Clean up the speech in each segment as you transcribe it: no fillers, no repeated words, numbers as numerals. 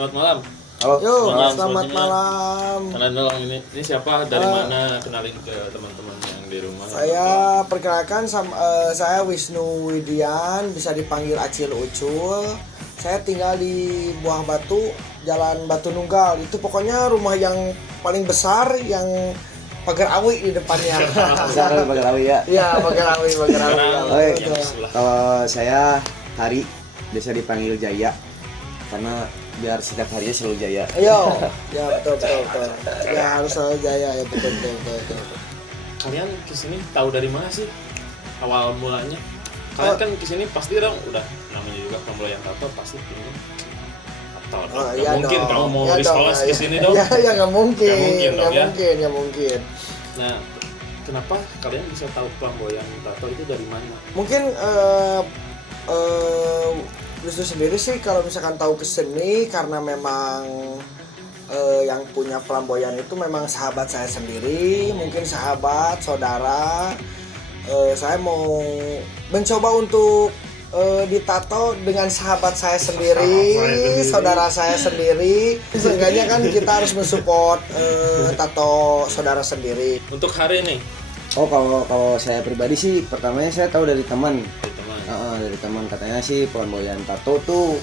Selamat malam. Halo. Yo, Malam, selamat semuanya. malam. Kenalan dong ini siapa? Dari mana? Kenalin ke teman-teman yang di rumah. Saya perkenalkan saya Wisnu Widian, bisa dipanggil Acil Ucul. Saya tinggal di Buah Batu, Jalan Batu Nunggal. Itu pokoknya rumah yang paling besar yang pagar awi di depannya. Besar pagar awi ya. Iya, pagar awi. Sekarang Oi. yang sebelah. Kalau saya Hari, biasa dipanggil Jaya karena biar setiap harinya selalu Jaya. Yo, ya betul. Ya harus selalu jaya ya betul. Kalian kesini tahu dari mana sih awal mulanya? Kalian kan kesini pasti dong udah namanya juga pembelajaran tato pasti pengen atau Iya mungkin dong. kamu mau Iya di sekolah dong, kesini dong. Ya nggak mungkin. Nggak mungkin. Ya. Nah, kenapa kalian bisa tahu flamboyan tato itu dari mana? Mungkin Wisnu sendiri sih kalau misalkan tahu keseni karena memang yang punya flamboyan itu memang sahabat saya sendiri, mungkin sahabat, saudara. Saya mau mencoba untuk ditato dengan sahabat saya sendiri, saudara saya sendiri. Seenggaknya kan kita harus mensupport tato saudara sendiri. Untuk hari ini Oh, kalau saya pribadi sih pertamanya saya tahu dari teman. dari teman. Dari teman katanya sih flamboyan tato tuh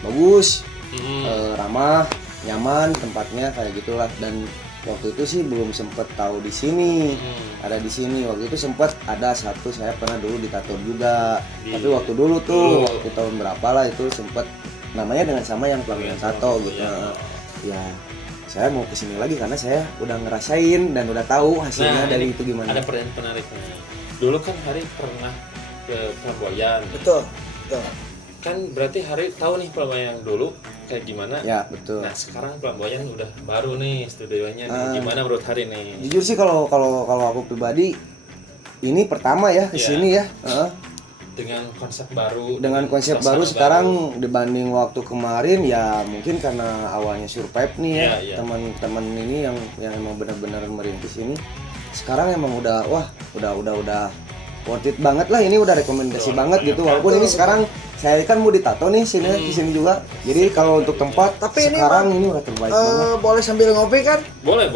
bagus, ramah, nyaman tempatnya kayak gitulah. Dan waktu itu sih belum sempet tahu di sini. Ada di sini waktu itu sempet ada satu saya pernah dulu ditato juga. Tapi waktu dulu tuh waktu tahun berapa lah itu sempet namanya dengan sama yang flamboyan tato gitu. Ya saya mau kesini lagi karena saya udah ngerasain dan udah tahu hasilnya dari itu gimana. Ada pertanyaan penariknya. Dulu kan Hari pernah ke flamboyan. Betul. Kan berarti Hari tahu nih flamboyan dulu kayak gimana? Ya betul. Nah, sekarang flamboyan udah baru nih studionya nih. Gimana menurut Hari nih? Jujur sih kalau aku pribadi ini pertama ya kesini ya. Dengan konsep baru. Dengan konsep baru sekarang dibanding waktu kemarin ya mungkin karena awalnya survive nih ya. Iya. Teman-teman ini yang emang benar-benar merintis ini sekarang emang udah worth it banget lah, ini udah rekomendasi banget gitu. Walaupun ini sekarang saya kan mau ditato nih di sini juga. Jadi kalau untuk tempat Tapi sekarang ini udah terbaik banget. Boleh sambil ngopi kan? Boleh.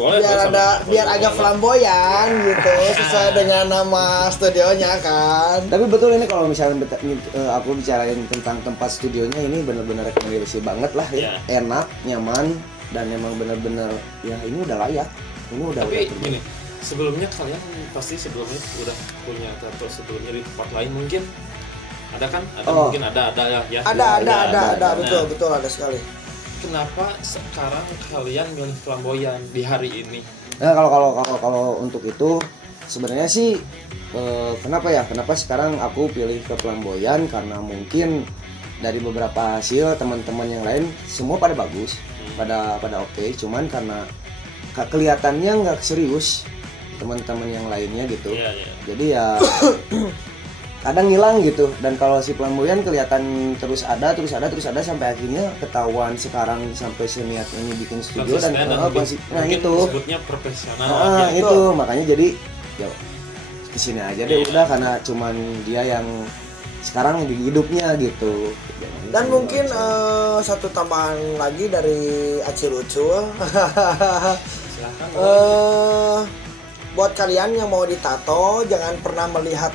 Biar agak flamboyan gitu, sesuai dengan nama studionya kan. Tapi betul ini kalau misalnya aku bicarain tentang tempat studionya ini benar-benar rekomendasi banget lah ya. Enak, nyaman, dan emang benar-benar ya ini udah layak. Ini udah Tapi terbaik. gini, sebelumnya kalian pasti sebelumnya udah punya tato sebelumnya di tempat lain mungkin? Ada kan? Mungkin ada ya. Ada, betul ada sekali. Kenapa sekarang kalian milih flamboyan di hari ini? Nah, kalau untuk itu sebenarnya sih kenapa sekarang aku pilih ke flamboyan karena mungkin dari beberapa hasil teman-teman yang lain semua pada bagus, pada oke, cuman karena kelihatannya nggak serius teman-teman yang lainnya gitu. Jadi ya kadang ngilang gitu. Dan kalau si flamboyan kelihatan terus ada sampai akhirnya ketahuan sekarang sampai seniat ini bikin studio dan itu sebutnya profesional. Itu makanya jadi ya kesini aja deh udah karena cuman dia yang sekarang di hidupnya gitu. Dan mungkin satu tambahan lagi dari Acil Ucul. Buat kalian yang mau ditato jangan pernah melihat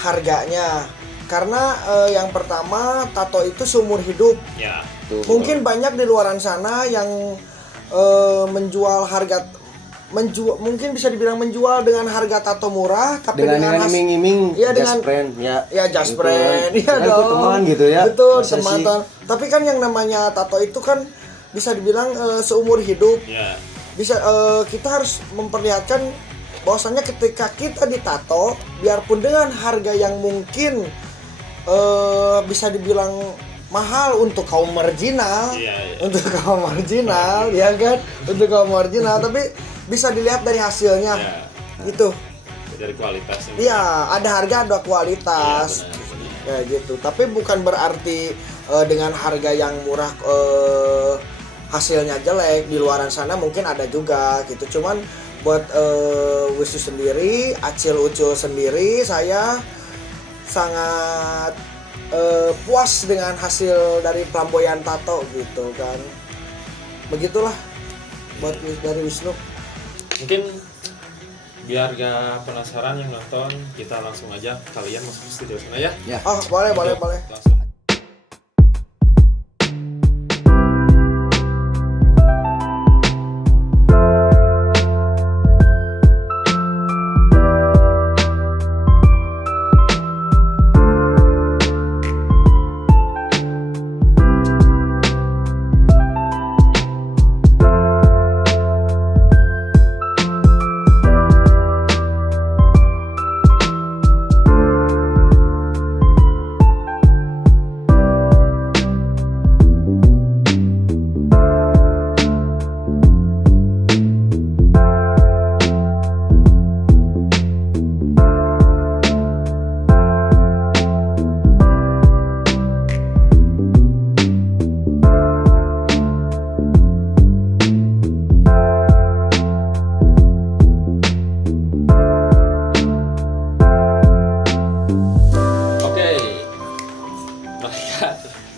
harganya, karena yang pertama tato itu seumur hidup. Ya. Mungkin banyak di luaran sana yang mungkin bisa dibilang menjual dengan harga tato murah, tapi dengan iming-iming just friend just friend dong. Teman gitu ya. Betul, teman. Tapi kan yang namanya tato itu kan bisa dibilang seumur hidup. Bisa kita harus memperlihatkan bahwasannya ketika kita ditato, biarpun dengan harga yang mungkin bisa dibilang mahal untuk kaum marginal, untuk kaum marginal, ya kan, untuk kaum marginal, tapi bisa dilihat dari hasilnya, gitu. Dari kualitasnya. Iya, ada harga, ada kualitas, kayak gitu. Tapi bukan berarti dengan harga yang murah hasilnya jelek. Di luaran sana mungkin ada juga gitu. Cuman buat Wisnu sendiri, Acil Ucul sendiri, saya sangat puas dengan hasil dari flamboyan tato gitu kan. Begitulah buat dari Wisnu. Mungkin biar gak penasaran yang nonton, kita langsung aja kalian masuk ke studio sana ya. Oh boleh. Langsung.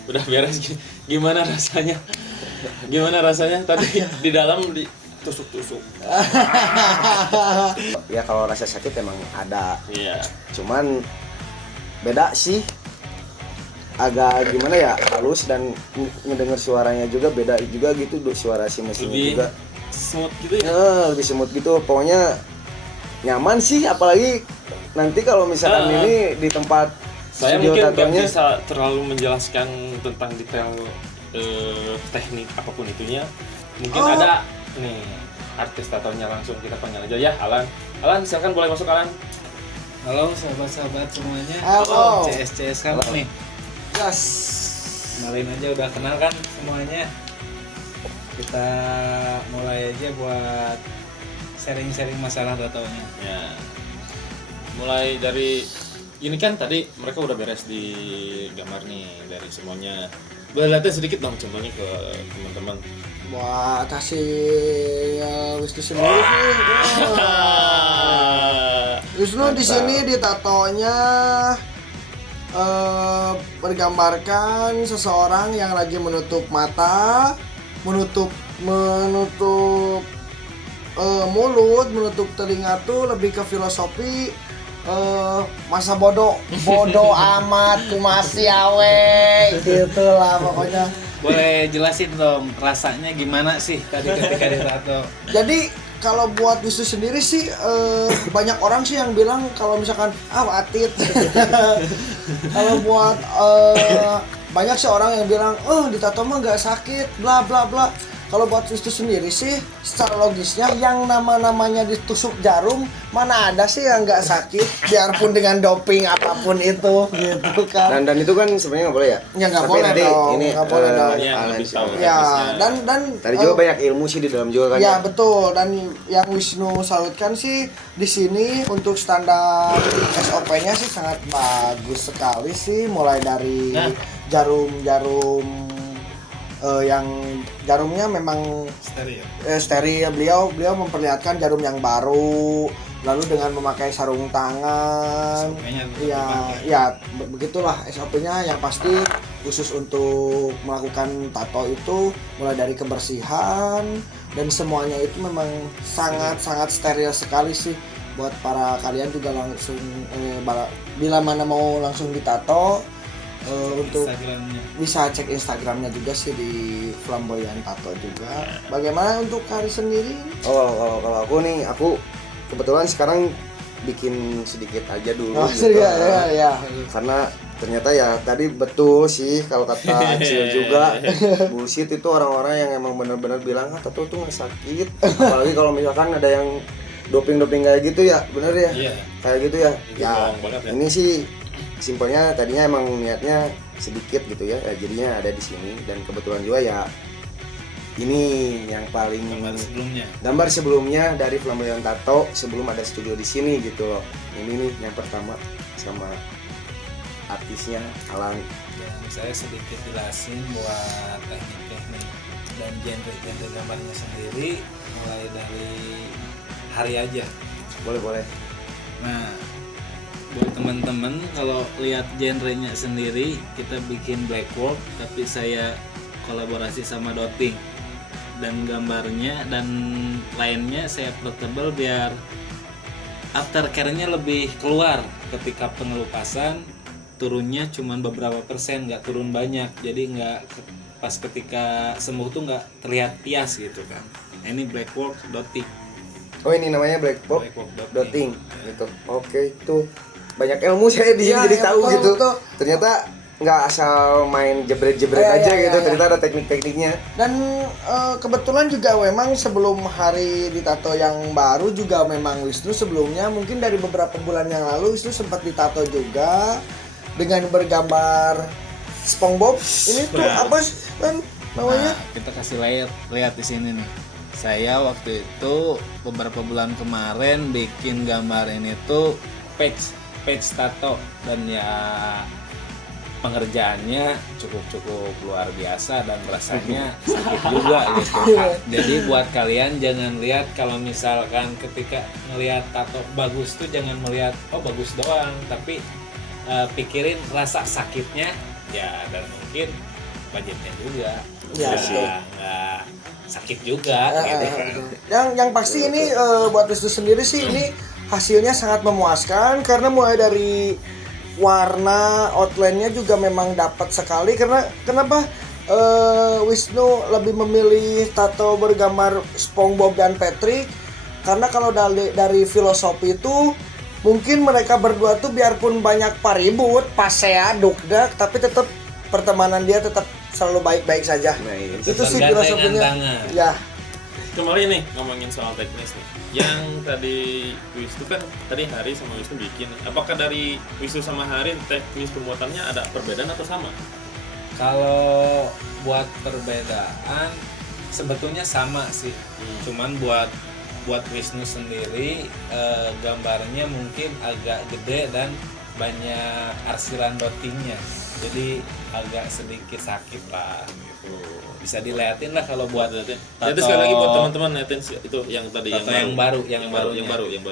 Udah beres. Gimana rasanya? Gimana rasanya tadi di dalam ditusuk-tusuk? Ya kalau rasa sakit emang ada. Iya. Cuman beda sih. Agak gimana ya, halus dan ngedenger suaranya juga beda juga gitu, suara si mesinnya Lebih juga smooth gitu ya? lebih semut gitu. Pokoknya nyaman sih, apalagi nanti kalau misalkan ini di tempat saya studio mungkin nggak tatonya. bisa terlalu menjelaskan tentang detail teknik apapun itunya. Mungkin ada nih artis tatonya, langsung kita panggil aja ya. Alan silakan, boleh masuk Alan. Halo sahabat-sahabat semuanya. Halo. CS kan nih. Yes. Kemarin aja udah kenal kan semuanya. Kita mulai aja buat sharing-sharing masalah tatonya. Ya. Mulai dari ini kan tadi mereka udah beres di gambar nih dari semuanya. Boleh lihatnya sedikit dong contohnya ke teman-teman. Buat hasil Wisnu sendiri sih. Wisnu di sini di tatonya bergambarkan seseorang yang lagi menutup mata, menutup mulut, menutup telinga tuh lebih ke filosofi masa bodoh amat ku masih awe gitulah pokoknya. Boleh jelasin dong rasanya gimana sih tadi ketika ditato? Jadi kalau buat Wisnu sendiri sih banyak orang sih yang bilang kalau misalkan watit. Kalau buat banyak sih orang yang bilang ditato mah nggak sakit bla bla bla. Kalau buat Wisnu sendiri sih secara logisnya yang namanya ditusuk jarum mana ada sih yang nggak sakit biarpun dengan doping apapun itu gitu kan. Dan itu kan sebenarnya nggak boleh ya? Ya nggak Tapi boleh nanti dong. Ini Nggak boleh dong. Alan sih. Ya dan Tadi juga banyak ilmu sih di dalam juga kan. ya betul, dan yang Wisnu salutkan sih di sini untuk standar SOP-nya sih sangat bagus sekali sih, mulai dari jarum-jarum yang jarumnya memang steril. Beliau memperlihatkan jarum yang baru, lalu dengan memakai sarung tangan. Ya begitulah SOP-nya. Yang pasti khusus untuk melakukan tato itu mulai dari kebersihan dan semuanya itu memang sangat steril sekali sih. Buat para kalian juga langsung bila mana mau langsung ditato, untuk bisa cek Instagramnya juga sih di Flamboyan Tato juga. Bagaimana untuk Kari sendiri? Kalau aku nih, aku kebetulan sekarang bikin sedikit aja dulu. Ya. Karena ternyata ya tadi betul sih kalau kata Acil juga, bullshit itu orang-orang yang emang benar-benar bilang tato tuh nggak sakit. Apalagi kalau misalkan ada yang doping kayak gitu ya, bener ya? Iya. Kayak gitu ya. Ya, ya. ini sih simpelnya tadinya emang niatnya sedikit gitu ya, jadinya ada di sini. Dan kebetulan juga ya ini yang paling gambar sebelumnya dari Flamboyan Tato sebelum ada studio di sini gitu loh. Ini nih yang pertama sama artisnya Alan. Dan saya sedikit jelasin buat teknik-teknik dan genre gambarnya sendiri, mulai dari hari aja. Boleh. Nah, Buat teman-teman kalau lihat genrenya sendiri, kita bikin black work tapi saya kolaborasi sama dotting, dan gambarnya dan lainnya saya portable biar aftercare-nya lebih keluar. Ketika pengelupasan turunnya cuma beberapa persen, nggak turun banyak, jadi nggak pas ketika sembuh tuh nggak terlihat pias gitu kan. Ini black work dotting. Oh ini namanya black box Black work dotting gitu. Oke, itu banyak ilmu saya di sini, jadi tahu betul, gitu. betul. Ternyata nggak asal main jebret-jebret Iya, aja iya, gitu. iya, Ternyata ada teknik-tekniknya. Dan kebetulan juga memang sebelum hari ditato yang baru juga memang Wisnu sebelumnya mungkin dari beberapa bulan yang lalu Wisnu sempat ditato juga dengan bergambar SpongeBob. Ini tuh apa sih kan namanya? Nah, kita kasih lihat di sini nih. Saya waktu itu beberapa bulan kemarin bikin gambar ini tuh page tato, dan ya pengerjaannya cukup luar biasa dan rasanya sakit juga gitu. Jadi buat kalian jangan lihat kalau misalkan ketika ngelihat tato bagus tuh jangan melihat oh bagus doang, tapi pikirin rasa sakitnya ya, dan mungkin budgetnya juga. Ya, betul. Nggak sakit juga gitu kan. Yang pasti ini buat Wisnu sendiri sih ini hasilnya sangat memuaskan karena mulai dari warna outline-nya juga memang dapat sekali. Karena kenapa Wisnu lebih memilih tato bergambar SpongeBob dan Patrick? Karena kalau dari filosofi itu mungkin mereka berdua tuh biarpun banyak paribut, pasea, dukdak, tapi tetap pertemanan dia tetap selalu baik-baik saja. Nah, ini Itu sih Bergandengan filosofinya. tangan. Ya. Kemarin nih ngomongin soal teknis nih. Yang tadi Wisnu kan tadi Hari sama Wisnu bikin. Apakah dari Wisnu sama Hari teknis pembuatannya ada perbedaan atau sama? Kalau buat perbedaan sebetulnya sama sih. Cuman buat Wisnu sendiri gambarnya mungkin agak gede dan banyak arsiran dottingnya. Jadi agak sedikit sakit lah gitu. Bisa dilihatin lah kalau buat Jadi sekali lagi buat teman-teman netin itu yang tadi tato yang baru. yang baru.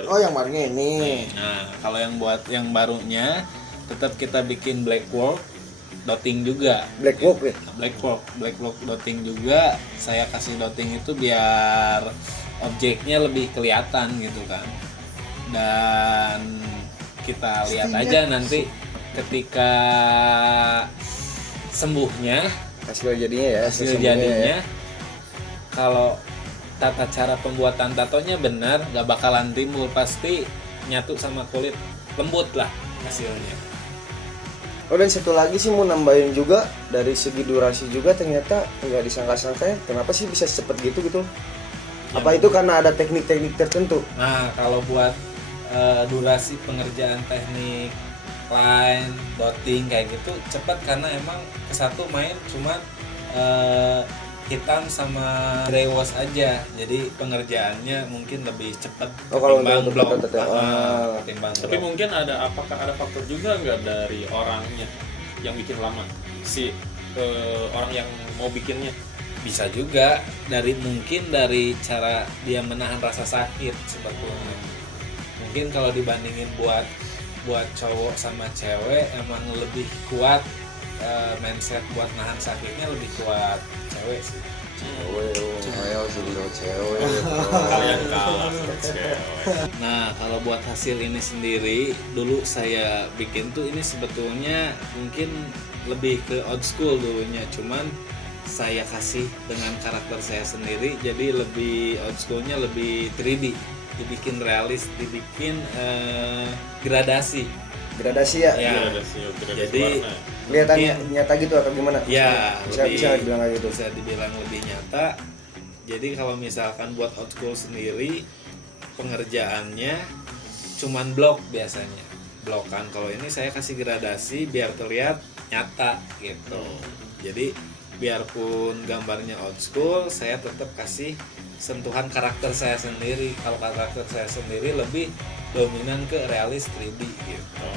Oh, yang barunya ini. Nah, kalau yang buat yang barunya tetap kita bikin black work dotting juga. black box ya. Black work dotting juga. Saya kasih dotting itu biar objeknya lebih kelihatan gitu kan. Dan kita lihat aja nanti ketika sembuhnya, Hasil jadinya ya. hasil sesungguhnya jadinya ya. kalau tata cara pembuatan tatonya benar, gak bakalan timbul, pasti nyatu sama kulit, lembut lah hasilnya. Oh, dan satu lagi sih mau nambahin juga dari segi durasi juga, ternyata nggak disangka-sangka ya kenapa sih bisa cepet gitu. Apa itu karena ada teknik-teknik tertentu? Nah, kalau buat durasi pengerjaan teknik line, dotting kayak gitu cepat karena emang kesatu main cuma hitam sama gray wash aja, jadi pengerjaannya mungkin lebih cepat Oh, kalau ketimbang untuk blok. tetap. Ketimbang Tapi blok. mungkin apakah ada faktor juga nggak dari orangnya yang bikin lama si orang yang mau bikinnya? Bisa juga mungkin dari cara dia menahan rasa sakit sebetulnya. Mungkin kalau dibandingin buat cowok sama cewek emang lebih kuat, mindset buat nahan sakitnya lebih kuat cewek sih. Ayo sih cewek. Kalian kalah sama cewek. Nah, kalau buat hasil ini sendiri, dulu saya bikin tuh ini sebetulnya mungkin lebih ke old school dulunya, cuman saya kasih dengan karakter saya sendiri, jadi lebih old schoolnya lebih 3D, dibikin realis, dibikin gradasi. Gradasi ya. Ya. Gradasi Jadi warna. Kelihatannya nyata gitu atau gimana? Ya, Bisa dibilang kayak gitu. Bisa dibilang lebih nyata. Jadi kalau misalkan buat old school sendiri, pengerjaannya cuman blok biasanya. Blokan. Kalau ini saya kasih gradasi biar terlihat nyata gitu. Jadi biarpun gambarnya old school, saya tetap kasih sentuhan karakter saya sendiri. Kalau karakter saya sendiri lebih dominan ke realis 3D gitu.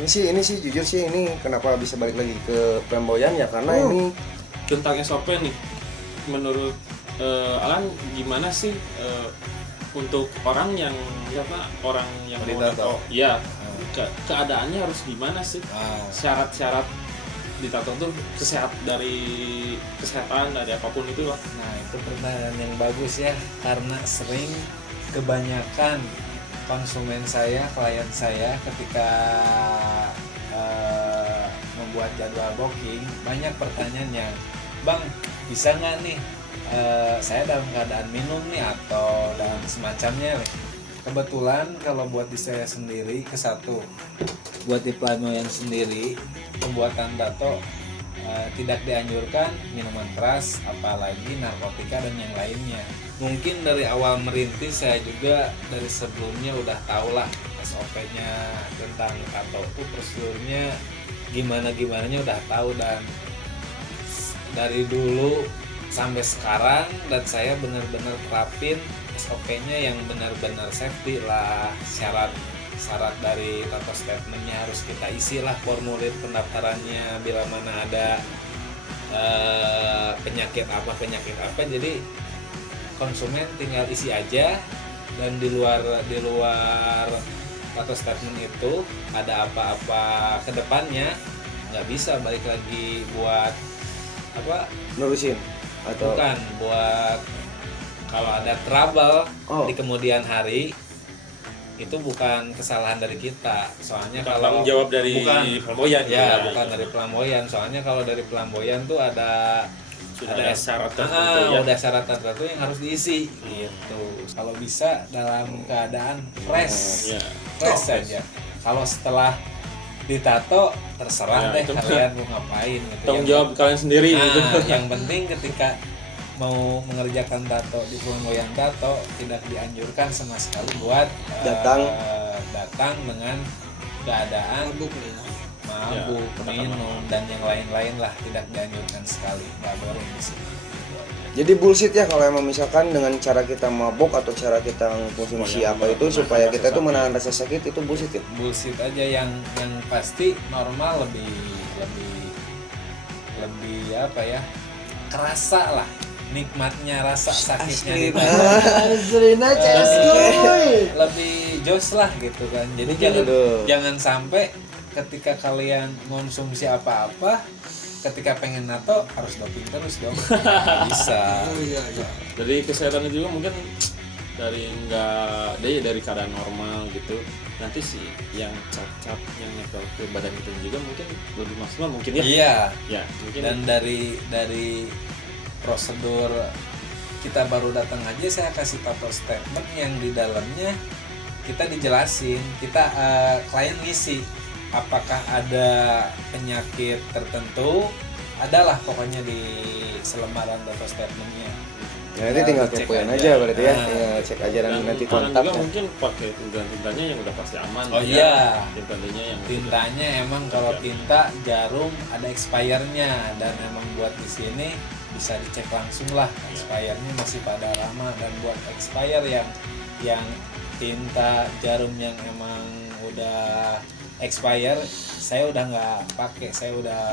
Ini sih jujur sih ini kenapa bisa balik lagi ke flamboyan ya karena ini Tentang SOP nih, menurut Alan gimana sih untuk orang yang Mau mau ditato? nato? Iya, keadaannya harus gimana sih? Syarat-syarat ditato tuh dari kesehatan dari apapun itu lah. Nah, itu pertanyaan yang bagus ya, karena sering kebanyakan konsumen saya, klien saya ketika membuat jadwal booking banyak pertanyaannya, Bang, bisa nggak nih saya dalam keadaan minum nih atau dalam semacamnya nih. Kebetulan kalau buat di saya sendiri buat di Playmoyan sendiri pembuatan tato tidak dianjurkan minuman keras, apalagi narkotika dan yang lainnya. Mungkin dari awal merintis saya juga dari sebelumnya udah tahu lah SOP-nya tentang tato itu prosedurnya gimananya udah tahu, dan dari dulu sampai sekarang dan saya benar-benar terapin SOP-nya yang benar-benar safety lah. Syarat dari tato statementnya harus kita isi lah, formulir pendaftarannya bila mana ada penyakit apa, jadi konsumen tinggal isi aja, dan di luar tato statement itu ada apa-apa ke depannya nggak bisa balik lagi buat Nurusin atau bukan buat kalau ada trouble di kemudian hari, itu bukan kesalahan dari kita. Soalnya kalau tanggung jawab dari Flamboyan ya, bukan dari Flamboyan. Soalnya kalau dari Flamboyan tuh ada syarat tertentu udah syarat tertentu yang harus diisi gitu. Kalau bisa dalam keadaan fresh saja. Kalau setelah ditato terserah deh kalian mau ngapain gitu. Tanggung jawab kalian sendiri gitu. Yang penting ketika mau mengerjakan tato di Flamboyan Tato tidak dianjurkan sama sekali buat datang dengan keadaan mabuk, minum dan yang lain-lain lah, tidak dianjurkan sekali, nggak boleh di sini. jadi bullshit ya kalau emang misalkan dengan cara kita mabok atau cara kita konsumsi apa itu supaya kita tuh menahan rasa sakit, itu bullshit ya? Bullshit aja, yang pasti normal lebih apa ya, kerasa lah nikmatnya rasa sakitnya lebih jos lah gitu kan. Jadi jangan sampai ketika kalian konsumsi apa-apa ketika pengen nato harus doping terus dong. Bisa. Dari kesehatan juga mungkin dari keadaan normal gitu, nanti sih yang cap yang nempel ke badan kita juga mungkin lebih maksimal mungkin ya. Iya. Ya mungkin. Dan dari prosedur kita baru datang aja saya kasih tato statement yang di dalamnya kita dijelasin, kita klien ngisi apakah ada penyakit tertentu, adalah pokoknya di selembaran tato statementnya. Nah, nanti tinggal kepoin aja berarti ya, tinggal cek aja dan nanti kontak juga ya. mungkin pakai tintanya yang udah pasti aman. Oh iya, tintanya emang kalau tinta jarum ada expirednya, dan emang buat di sini bisa dicek langsung lah expirednya masih pada lama, dan buat expire yang tinta jarum yang emang udah expire saya udah nggak pakai, saya udah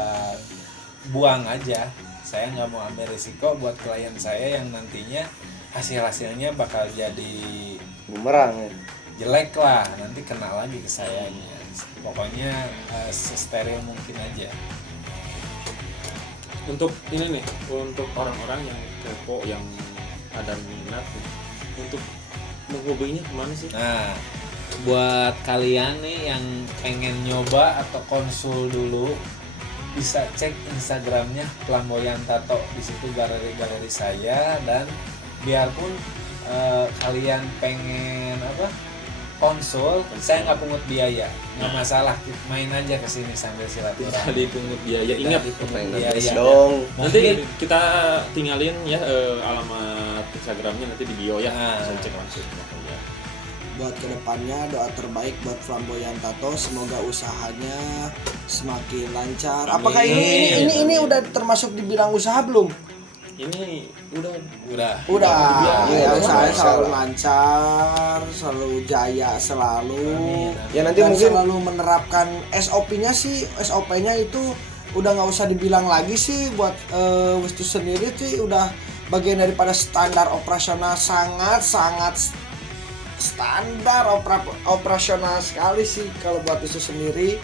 buang aja. Saya nggak mau ambil risiko buat klien saya yang nantinya hasilnya bakal jadi bumerang ya. Jelek lah, nanti kena lagi ke sayanya. Pokoknya steril mungkin aja. Untuk ini nih, untuk orang-orang yang kepo, yang ada minat untuk menghobinya kemana sih? Nah, buat kalian nih yang pengen nyoba atau konsul dulu, bisa cek Instagramnya Flamboyan Tato. Di situ galeri saya, dan biarpun kalian pengen konsul, saya nggak pungut biaya, nggak masalah, main aja kesini sambil silaturahmi. Jadi pungut biaya, ingat biaya dong. Nanti kita tinggalin ya alamat Instagramnya nanti di bio ya, bisa cek langsung. Buat kedepannya doa terbaik buat Flamboyan Tato, semoga usahanya semakin lancar. Amin. Apakah ini udah termasuk dibilang usaha belum? Ini udah ya, usahanya selalu lancar, selalu jaya selalu. Ya nanti dan mungkin selalu menerapkan SOP-nya sih, SOP-nya itu udah nggak usah dibilang lagi sih, buat Wistu sendiri sih udah bagian daripada standar operasional sangat standar operasional sekali sih kalau buat itu sendiri.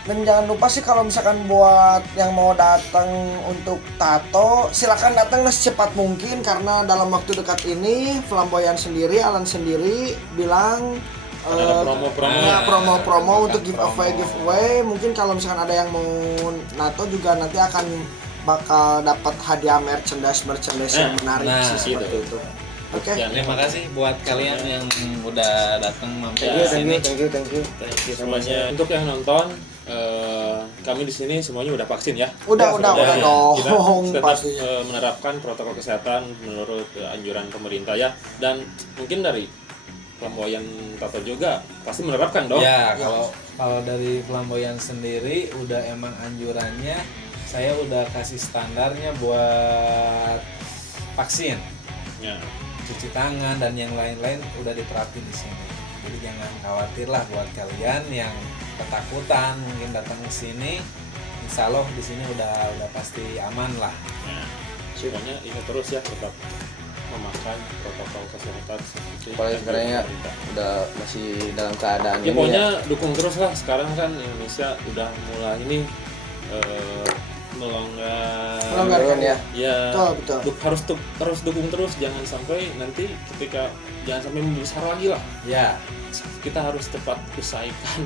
Dan jangan lupa sih kalau misalkan buat yang mau datang untuk tato, silakan datang secepat mungkin karena dalam waktu dekat ini Flamboyan sendiri, Alan sendiri bilang ada promo untuk giveaway. Mungkin kalau misalkan ada yang mau nato juga nanti akan bakal dapat hadiah merchandise yang menarik sih seperti itu. Oke. Terima kasih buat kalian yang udah datang mampir di sini. Thank you semuanya. Untuk yang nonton, kami di sini semuanya udah vaksin ya. Udah dong. Kita tetap Pastinya. menerapkan protokol kesehatan menurut anjuran pemerintah ya. Dan mungkin dari Flamboyan Tato juga pasti menerapkan dong. Ya, kalau dari Flamboyan sendiri udah emang anjurannya, saya udah kasih standarnya buat vaksin. Ya. Cuci tangan dan yang lain-lain udah diterapin di sini. Jadi jangan khawatir lah buat kalian yang ketakutan mungkin datang ke sini. Insya Allah di sini udah pasti aman lah. Nah, semuanya ingat terus ya tetap memakai protokol kesehatan seperti Apalagi sekarang ya udah masih dalam keadaan ya ini pokoknya dukung terus lah. Sekarang kan Indonesia udah mulai ini Melonggarkan ya. Ya, Betul. harus dukung terus, jangan sampai nanti jangan sampai membesar lagi lah. Ya, Kita harus cepat selesaikan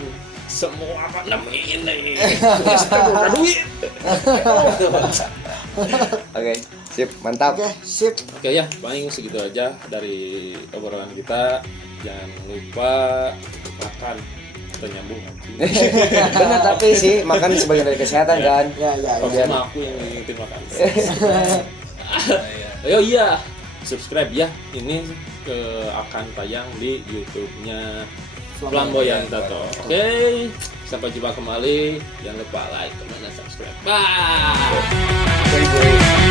semua pandemi ini. Kita buka duit. Oke, sip, mantap. Oke, sip. Oke ya, paling segitu aja dari obrolan kita. Jangan lupa makan. Kita nyambung. Benar, tapi sih makan sebagian dari kesehatan kan. Ya. Kalau sama aku yang ngingetin makan. Ayo iya, subscribe ya. Ini akan tayang di YouTube-nya Flamboyan Tato. Oke, sampai jumpa kembali. Jangan lupa like, comment, dan subscribe. Bye.